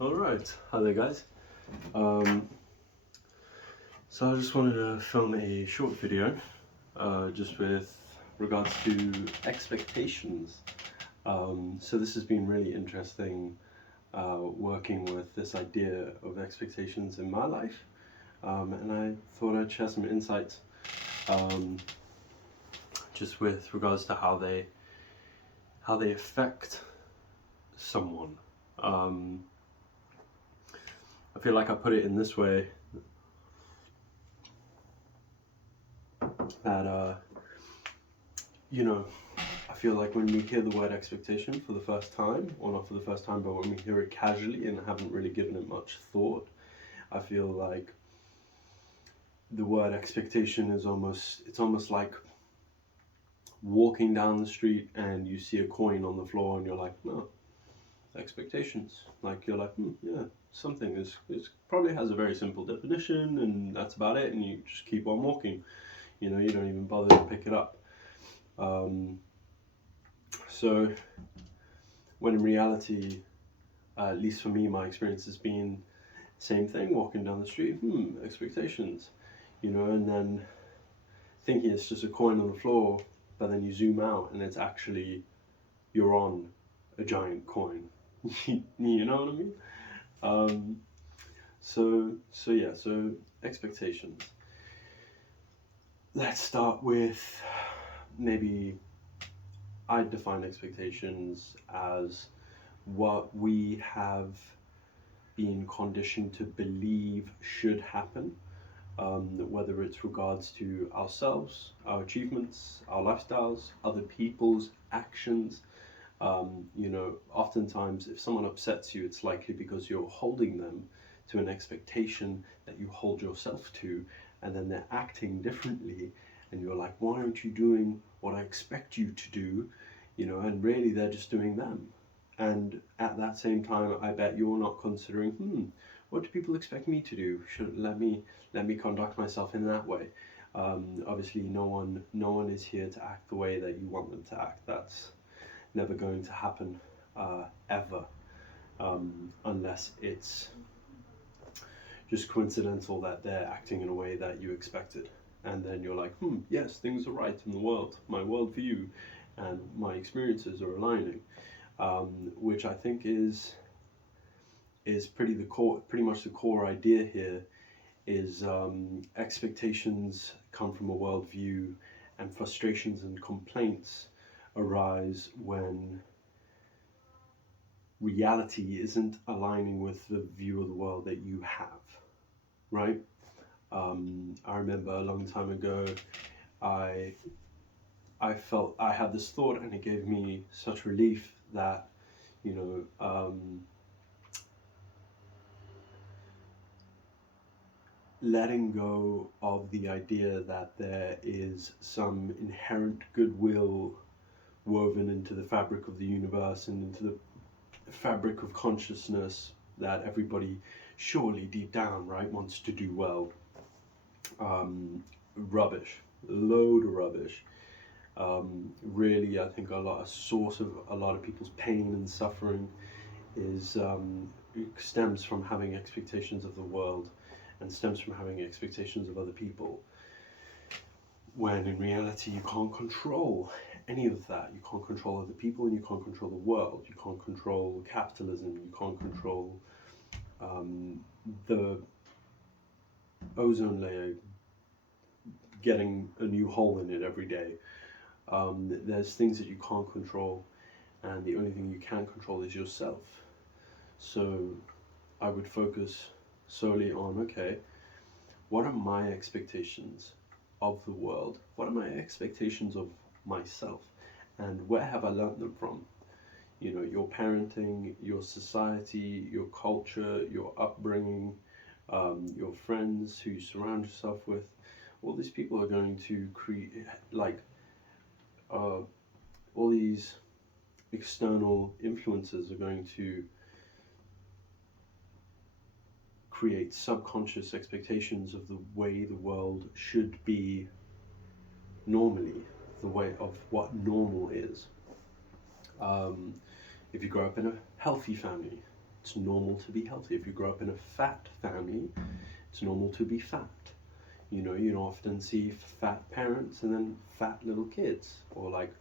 All right, hi there, guys. Um, so I just wanted to film a short video, just with regards to expectations. So this has been really interesting, working with this idea of expectations in my life, and I thought I'd share some insights, um, just with regards to how they affect someone. Um, I feel like I put it in this way that you know, I feel like when we hear the word expectation for the first time, or not for the first time, but when we hear it casually and haven't really given it much thought, I feel like the word expectation is almost like walking down the street and you see a coin on the floor and you're like, no, expectations. Like you're like, yeah, something is probably has a very simple definition and that's about it, and you just keep on walking. You know, you don't even bother to pick it up. Um, so when in reality, at least for me, my experience has been same thing, walking down the street, expectations, and then thinking it's just a coin on the floor, but then you zoom out and it's actually you're on a giant coin. You know what I mean? Um, so expectations. Let's start with maybe I define expectations as what we have been conditioned to believe should happen, whether it's regards to ourselves, our achievements, our lifestyles, other people's actions. Oftentimes, if someone upsets you, it's likely because you're holding them to an expectation that you hold yourself to, and then they're acting differently, and you're like, why aren't you doing what I expect you to do? And really they're just doing them. And at that same time, I bet you're not considering, what do people expect me to do? Should let me conduct myself in that way. Obviously, no one is here to act the way that you want them to act. That's never going to happen, ever, unless it's just coincidental that they're acting in a way that you expected. And then you're like, yes, things are right in the world. My worldview and my experiences are aligning, which I think is pretty much the core idea here. Is expectations come from a worldview, and frustrations and complaints arise when reality isn't aligning with the view of the world that you have, right? I remember a long time ago, I I felt I had this thought, and it gave me such relief that you know letting go of the idea that there is some inherent goodwill woven into the fabric of the universe and into the fabric of consciousness, that everybody surely deep down, right, wants to do well. Rubbish, load of rubbish. Really, I think a source of a lot of people's pain and suffering is stems from having expectations of the world, and stems from having expectations of other people, when in reality you can't control any of that. You can't control other people, and you can't control the world. You can't control capitalism. You can't control um, the ozone layer getting a new hole in it every day. There's things that you can't control, and the only thing you can control is yourself. So I would focus solely on, okay, what are my expectations of the world? What are my expectations of myself? And where have I learned them from? Your parenting, your society, your culture, your upbringing, your friends who you surround yourself with. All these people are going to create, like, uh, all these external influences are going to create subconscious expectations of the way the world should be normally, the way of what normal is. Um, if you grow up in a healthy family, It's normal to be healthy. If you grow up in a fat family, it's normal to be fat. You often see fat parents and then fat little kids, or like